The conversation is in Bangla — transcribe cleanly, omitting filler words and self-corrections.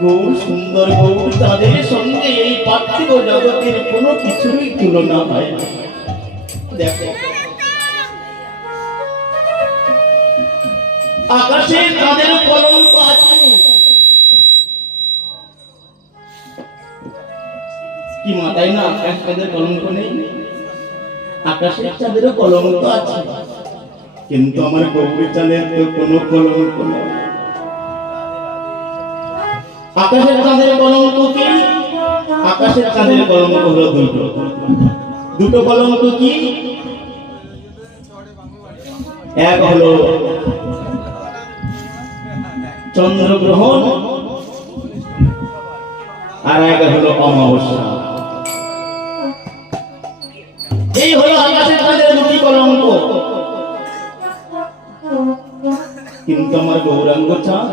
গৌর সুন্দর গৌর তাদের সঙ্গে এই পার্থিব জগতের কোনো কিছুরই তুলনা হয় না। দেখো আকাশে তাদের কলঙ্ক আছে কি মাথায় না? আকাশ তাদের কলঙ্ক নেই, আকাশের চাঁদেরও কলঙ্ক আছে, কিন্তু আমার গৌরী চাঁদের তো কোনো কলঙ্ক নেই। আকাশের চাঁদের কলঙ্ক কি? আকাশের চাঁদের কলঙ্ক হলো দুটো কলঙ্ক কি? এক হলো চন্দ্রগ্রহণ আর এক হলো অমাবস্যা। এই হলো আকাশের চাঁদের দুটি কলঙ্ক। কিন্তু আমার গৌরাঙ্গ চাঁদ